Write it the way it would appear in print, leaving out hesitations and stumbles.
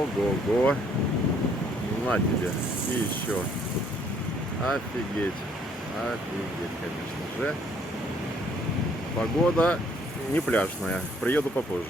Ого-го. На тебе. И еще. Офигеть. Офигеть, конечно же. Погода не пляжная. Приеду попозже.